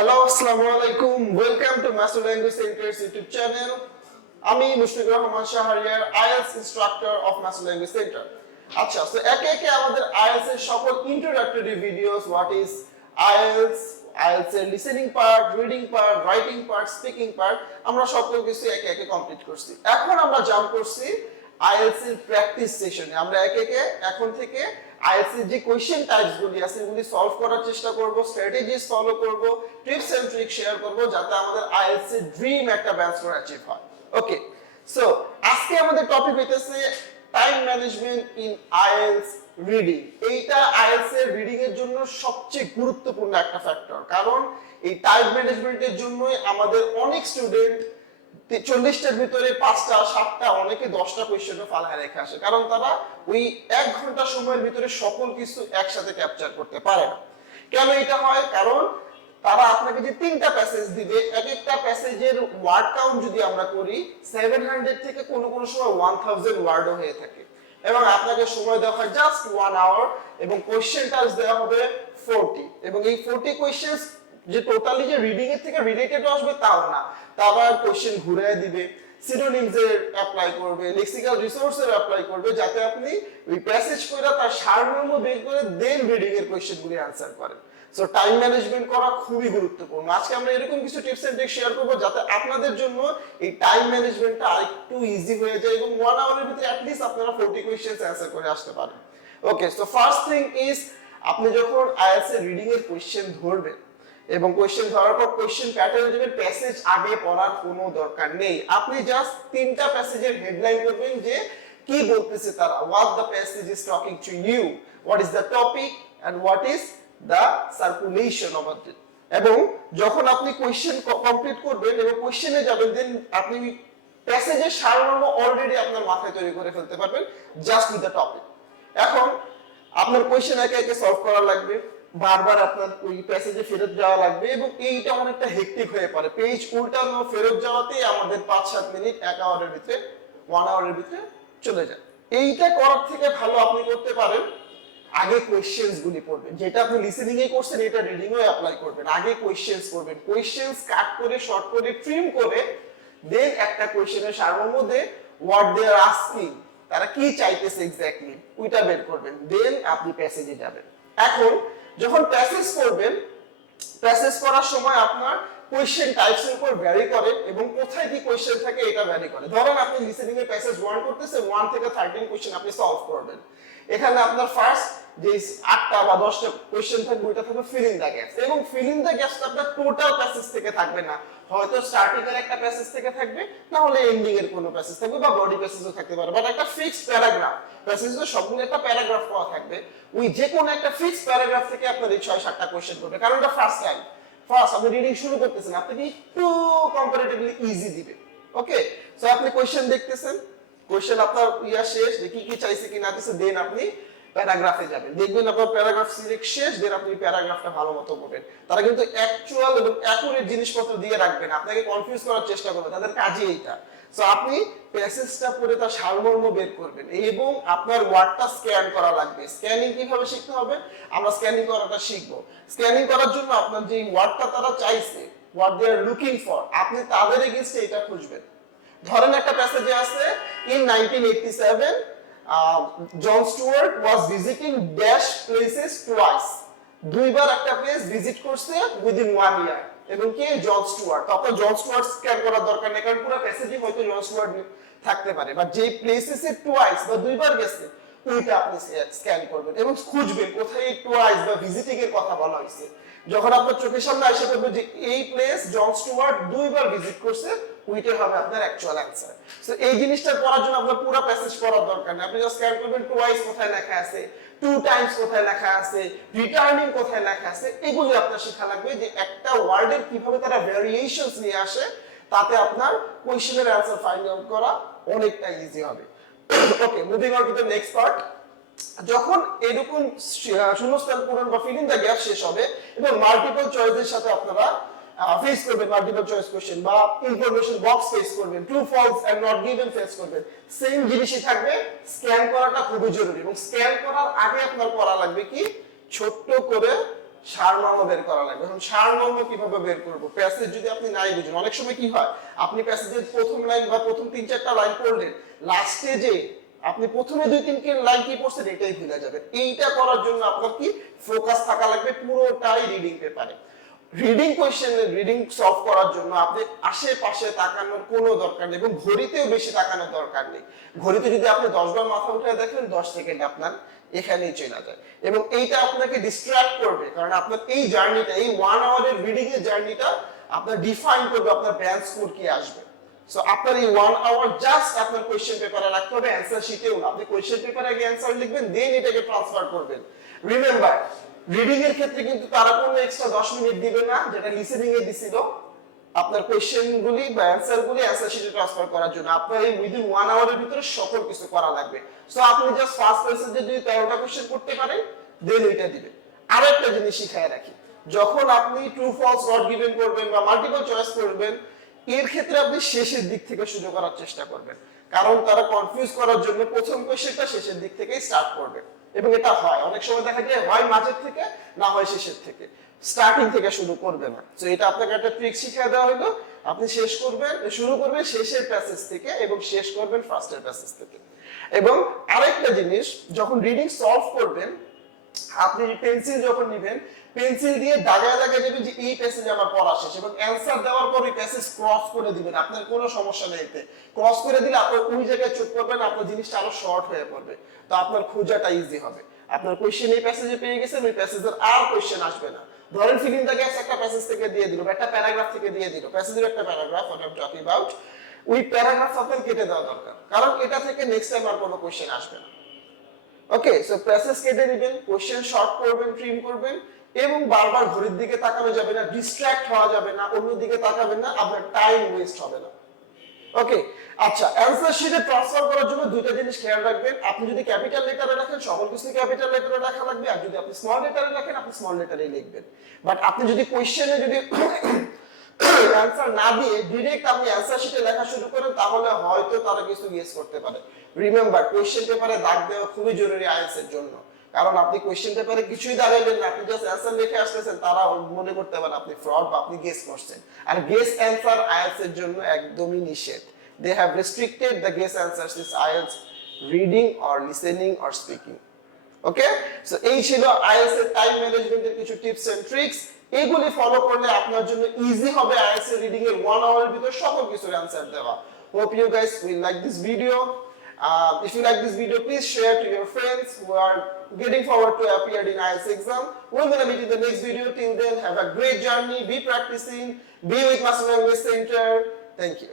Hello আসসালামু আলাইকুম, welcome to master language centres YouTube channel. আমি Mushfiqur Rahman Shahriar, IELTS instructor of master language centre. আচ্ছা, তো একে একে আমাদের আইএলটিএস এর সকল introductory videos, what is IELTS, IELTS এর listening part, reading part, writing part, speaking part, আমরা সকল কিছু একে একে কমপ্লিট করছি। এখন আমরা জাম্প করছি আইএলটিএস এর প্র্যাকটিস সেশনে। আমরা একে একে এখন থেকে আইএলটিএস এর যে কোশ্চেন টাইপস গুলি আছে এগুলি সলভ করার চেষ্টা করব, স্ট্র্যাটেজিস ফলো করব, টিপস এন্ড ট্রিক্স শেয়ার করব, যাতে আমাদের আইএলটিএস এর ড্রিম একটা ব্যাচ করে অ্যাচিভ হয়। ওকে, সো আজকে আমাদের টপিক হইতেছে time management in IELTS reading. এইটা আইএলটিএস এর রিডিং এর জন্য সবচেয়ে গুরুত্বপূর্ণ একটা ফ্যাক্টর, কারণ এই টাইম ম্যানেজমেন্টের জন্যই আমাদের অনেক স্টুডেন্ট 40টার ভিতরে 5টা 7টা অনেকে 10টা কোশ্চেনও ফালায় রেখে আসে, কারণ তারা ওই 1 ঘন্টা সময়ের ভিতরে সকল কিছু একসাথে ক্যাপচার করতে পারে না। কেন এটা হয়? কারণ তারা আপনাকে যে 3টা প্যাসেজ দিবে, এক একটা প্যাসেজের ওয়ার্ড কাউন্ট যদি আমরা করি 700 থেকে কোনো কোনো সময় 1000 ওয়ার্ডও হয়ে থাকে, এবং আপনাকে সময় দেওয়া হয় জাস্ট 1 আওয়ার, এবং কোশ্চেন টাইপস দেওয়া হবে 40, এবং এই 40 কোশ্চেনস যে টোটালি যে রিডিং এর থেকে রিলেটেড আসবে তাও না, তারা কোশ্চেন ঘুরিয়ে দিবে, সিনোনিমস এর অ্যাপ্লাই করবে, লেক্সিক্যাল রিসোর্সের অ্যাপ্লাই করবে, যাতে আপনি ওই প্যাসেজ কইরা তার সারমর্ম বের করে দেন রিডিং এর কোশ্চেনগুলি আনসার করেন। সো টাইম ম্যানেজমেন্ট করা খুবই গুরুত্বপূর্ণ। আজকে আমরা এরকম কিছু টিপস এন্ড ট্রিক্স শেয়ার করব, যাতে আপনাদের জন্য এই টাইম ম্যানেজমেন্টটা আরেকটু ইজি হয়ে যায়, এবং 1 আওয়ারের ভিতরে অ্যাট লিস্ট আপনারা 40 কোশ্চেনস অ্যানসার করে আসতে পারেন। ওকে, সো ফার্স্ট থিং ইজ, আপনি যখন আইএলটিএস এর রিডিং এর কোশ্চেন ধরবেন এবং কোশ্চেন ধরার পর কোশ্চেন প্যাটার্ন দেবেন, প্যাসেজ আগে পড়ার কোনো দরকার নেই। আপনি জাস্ট 3টা প্যাসেজের হেডলাইন করবেন যে কি বলতেছে তারা, what the passage is talking to you, what is the topic and what is the circulation of it. এবং যখন আপনি কোশ্চেন কমপ্লিট করবেন এবং কোশ্চেনে যাবেন, দেন আপনি প্যাসেজের সারমর্ম অলরেডি আপনার মাথায় তৈরি করে ফেলতে পারবেন জাস্ট উইথ দ্য টপিক। এখন আপনার কোশ্চেন একে একে সলভ করা লাগবে, বারবার আপনার ওই প্যাসেজে ফেরত যাওয়া লাগবে, এবং এইটা অনেকটা হেক্টিক হয়ে পড়ে। পেজ উল্টানো ফেরত যাওয়াতেই আমাদের 5-7 মিনিট 1 আওয়ারের ভিতরে 1 আওয়ারের ভিতরে চলে যায়। এইটা করার থেকে ভালো আপনি করতে পারেন আগে কোশ্চেনস গুলি পড়বেন, যেটা আপনি লিসেনিং এ করছেন এটা রিডিং এও অ্যাপ্লাই করবেন। আগে কোশ্চেনস পড়বেন, কোশ্চেনস কাট করে শর্ট করে ট্রিম করে দেন একটা কোশ্চেনের সারমর্ম দিয়ে হোয়াট দে আর আস্কিং, তারা কি চাইতেছে এক্স্যাক্টলি ওইটা বের করবেন, দেন আপনি প্যাসেজে যাবেন। এখন যখন প্যাসেজ পড়বেন, প্যাসেজ পড়ার সময় আপনার কোশ্চেন টাইপস এর উপর ভ্যারি করে, এবং কোথায় কি কোশ্চেন থাকে এটা ভ্যারি করে। ধরেন আপনি লিসেনিং এর প্যাসেজ 1 করতেছেন, 1 থেকে 13 কোশ্চেন আপনি সলভ করবেন। এখানে আপনার ফার্স্ট যে 8টা বা 10টা কোশ্চেন থাকবে ওইটা থাকবে ফিলিং দ্য গ্যাপস, এবং ফিলিং দ্য গ্যাপস আপনার টোটাল প্যাসেজ থেকে থাকবে না, হয়তো স্টার্টিং এর একটা প্যাসেজ থেকে থাকবে, না হলে এন্ডিং এর কোনো প্যাসেজ থাকবে, বা বডি প্যাসেজও থাকতে পারে, বাট একটা ফিক্সড প্যারাগ্রাফ, প্যাসেজে সবগুলো একটা প্যারাগ্রাফ করা থাকবে, ওই যে কোনো একটা ফিক্সড প্যারাগ্রাফ থেকে আপনার এই 6-7টা কোশ্চেন করবে। কারণ এটা ফার্স্ট টাইম, ফার্স্ট আপনি রিডিং শুরু করতেছেন, আপনাকে একটু কম্পারেটিভলি ইজি দিবে। ওকে, সো আপনি কোশ্চেন দেখতেছেন, কোশ্চেন আপনার শেষ, যে কি কি চাইছে কি না চাইছে, দেন আপনি প্যারাগ্রাফে যাবেন, দেখবেন আপনার প্যারাগ্রাফ সিলেক্ট শেষ, দেন আপনি প্যারাগ্রাফটা ভালো মতো পড়বেন। তারা কিন্তু অ্যাকচুয়াল এবং অ্যাকুরেট জিনিসপত্র দিয়ে রাখবেন, আপনাকে কনফিউজ করার চেষ্টা করবে, তাদের কাজই এইটা। সো আপনি প্যাসেজটা পড়ে তার সারমর্ম বের করবেন, এবং আপনার ওয়ার্ডটা স্ক্যান করা লাগবে। স্ক্যানিং কিভাবে শিখতে হবে, আমরা স্ক্যানিং করাটা শিখবো। স্ক্যানিং করার জন্য আপনার যে ওয়ার্ডটা তারা চাইছে, what they are looking for, আপনি তাদের এগেইনস্টে এটা খুঁজবেন। ধরেন একটা প্যাসেজে আছে, in 1987 John Stuart was visiting dash places twice, দুইবার একটা প্লেস ভিজিট করছে উইদিন 1 ইয়ার, এবং কে? জন স্টুয়ার্ট। তখন জন স্টুয়ার্ট স্ক্যান করার দরকার নেই, কারণ পুরো প্যাসেজে হয়তো জন স্টুয়ার্ট থাকতে পারে, বা যে প্লেসেসে টুয়াইস বা দুইবার গেছে ওইটা আপনি স্ক্যান করবেন এবং খুঁজবেন কোথায় টুয়াইস বা ভিজিটিং এর কথা বলা হয়েছে। যখন আপনার চোখের সামনে এসে পড়বে যে এই প্লেস জন স্টুয়ার্ট দুইবার ভিজিট করছে, ওইটা হবে আপনার অ্যাকচুয়াল অ্যানসার। সো এই জিনিসটা পড়ার জন্য আপনার পুরো প্যাসেজ পড়ার দরকার নেই, আপনি জাস্ট স্ক্যান করবেন টুয়াইস কোথায় লেখা আছে, 2 টাইমস কোথায় লেখা আছে, রিটার্নিং কোথায় লেখা আছে, এগুলো আপনার শেখা লাগবে, যে একটা ওয়ার্ডের কিভাবে তারা ভেরিয়েশনস নিয়ে আসে, তাতে আপনার কোশ্চেনের অ্যানসার ফাইন্ড আউট করা অনেকটা ইজি হবে। Okay, moving on to the next part. যখন এরকম শূন্যস্থান পূরণ বা ফিল ইন দ্য গ্যাপ শেষ হবে এবং মাল্টিপল চয়েসের সাথে আপনারা ফেস করবেন, মাল্টিপল চয়েস কোশ্চেন বা ইনফরমেশন বক্স ফেস করবেন, true false and not given face করবেন, সেম জিনিসই থাকবে। স্ক্যান করাটা খুবই জরুরি, এবং স্ক্যান করার আগে আপনার করা লাগবে কি, ছোট্ট করে সারমর্ম বের করা লাগবে। এখন সারমর্ম কিভাবে বের করব? প্যাসেজ যদি আপনি নাই বুঝেন, অনেক সময় কি হয়, আপনি প্যাসেজের প্রথম লাইন বা প্রথম 3-4টা লাইন পড়লেন, লাস্টে যে আপনি প্রথমে 2-3 লাইন কি পড়ছেন এটাই ভুলে যাবেন। এইটা করার জন্য আপনার কি ফোকাস থাকা লাগবে পুরোটাই রিডিং পেপারে। রিডিং কোয়েশ্চেনে রিডিং সলভ করার জন্য আপনি আশেপাশে তাকানোর কোনো দরকার নেই এবং ঘড়িতেও বেশি তাকানোর দরকার নেই। ঘড়িতে যদি আপনি 10 বার মাথা উঠে দেখেন 10 সেকেন্ড আপনার এখানেই চলে যায় এবং এইটা আপনাকে ডিস্ট্রাক্ট করবে, কারণ আপনার এই জার্নিটা, এই 1 আওয়ারের রিডিং এর জার্নিটা আপনার ডিফাইন করবে আপনার ব্যান্ড স্কোর কি আসবে। সো আপনার এই 1 আওয়ার জাস্ট আপনার কোয়েশ্চেন পেপারে রাখতে হবে, অ্যানসার শিটেও না। আপনি কোয়েশ্চেন পেপারে আগে অ্যানসার লিখবেন, দেন এটাকে ট্রান্সফার করবেন। রিমেম্বার, রিডিং এর ক্ষেত্রে কিন্তু তারা কোনো এক্সট্রা 10 মিনিট দিবে না, যেটা লিসেনিং এ দিছিল আপনার কোয়েশ্চেনগুলি বা অ্যানসারগুলি অ্যানসার শিটে ট্রান্সফার করার জন্য। আপনার এই উইদিন 1 আওয়ারের ভিতরে সকল কিছু করা লাগবে। সো আপনি জাস্ট ফার্স্ট প্যাসেজে যদি 13টা কোয়েশ্চেন করতে পারেন, দেন এটা দিবে। আরেকটা জিনিস শিখায় রাখি, যখন আপনি ট্রু ফলস নট গিভেন করবেন বা মাল্টিপল চয়েস করবেন, এর ক্ষেত্রে আপনি শেষের দিক থেকে শুরু করার চেষ্টা করবেন, কারণ তারা কনফিউজ করার জন্য প্রথম কোয়েশ্চেনটা শেষের দিক থেকেই স্টার্ট করবে। এবং এটা হয়, অনেক সময় দেখা যায় হয় মাঝের থেকে, না হয় শেষের থেকে, স্টার্টিং থেকে শুরু করবে না। তো এটা আপনাকে একটা ট্রিক শিখিয়ে দেওয়া হলো, আপনি শুরু করবেন শেষের প্যাসেজ থেকে এবং শেষ করবেন ফার্স্টের প্যাসেজ থেকে। এবং আরেকটা জিনিস, যখন রিডিং সলভ করবেন, আপনি পেন্সিল যখন নেবেন, পেন্সিল দিয়ে দাগায় দাগায় দেবেন যে এই প্যাসেজ আমার পড়া শেষ, এবং অ্যানসার দেওয়ার পর ওই প্যাসেজ ক্রস করে দিবেন। আপনার কোনো সমস্যা নেই, এতে ক্রস করে দিলে আপনার ওই জায়গায় চোখ করবেন, আপনার জিনিসটা আরো শর্ট হয়ে পড়বে, তো আপনার খোঁজাটা ইজি হবে। আপনার কোশ্চেন এই প্যাসেজে পেয়ে গেছেন, ওই প্যাসেজের আর কোশ্চেন আসবে না। ধরেন ফিলিং দ্য গ্যাপস একটা প্যাসেজ থেকে দিয়ে দিল, একটা প্যারাগ্রাফ থেকে দিয়ে দিল, প্যাসেজের একটা paragraph, what I am talking about, ওই প্যারাগ্রাফ আপনার কেটে দেওয়া দরকার, কারণ এটা থেকে নেক্সট টাইম আর কোনো কোশ্চেন আসবে না। ওকে, সো প্যাসেজ কেটে দিবেন, কোশ্চেন শর্ট করবেন, ট্রিম করবেন, এবং বারবার ঘড়ির দিকে তাকানো যাবে না, ডিস্ট্রাক্ট হওয়া যাবে না, অন্য দিকে তাকাবেন না, আপনার টাইম ওয়েস্ট হবে না। ওকে, আচ্ছা, অ্যানসার শিটে ট্রান্সফার করার জন্য দুইটা জিনিস খেয়াল রাখবেন। আপনি যদি ক্যাপিটাল লেটারে রাখেন, সকল কিছু ক্যাপিটাল লেটারে লেখা লাগবে, আর যদি আপনি স্মল লেটারে রাখেন, আপনি স্মল লেটারেই লিখবেন। বাট আপনি যদি কোশ্চেনে যদি অ্যানসার না দিয়ে ডাইরেক্ট আপনি অ্যানসার শিটে লেখা শুরু করেন, তাহলে হয়তো তারা কিছু গেস করতে পারে। রিমেম্বার, কোশ্চেন পেপারে দাগ দেওয়া খুবই জরুরি আইএলটিএস এর জন্য, কারণ আপনি কোশ্চেন পেপারে কিছুই দাগাইলেন না, আপনি জাস্ট অ্যানসার লিখে আসতেছেন, তারা মনে করতে পারে আপনি ফ্রড বা আপনি গেস করছেন। আর গেস অ্যানসার আইএলটিএস এর জন্য একদমই নিষেধ। They have restricted the guess answers in IELTS reading or listening or speaking. Okay, so এই ছিল IELTS এর টাইম ম্যানেজমেন্টের কিছু টিপস এন্ড ট্রিক্স। এগুলি ফলো করলে আপনার জন্য ইজি হবে IELTS এর রিডিং এর 1 আওয়ারের ভিতর সকল কিছুর অ্যানসার দেওয়া। Hope you guys will like this video. If you like this video, please share to your friends who are getting forward to appear in IELTS exam. We're gonna meet in the next video. Till then, have a great journey. Be practicing. Be with Master Language Center. Thank you.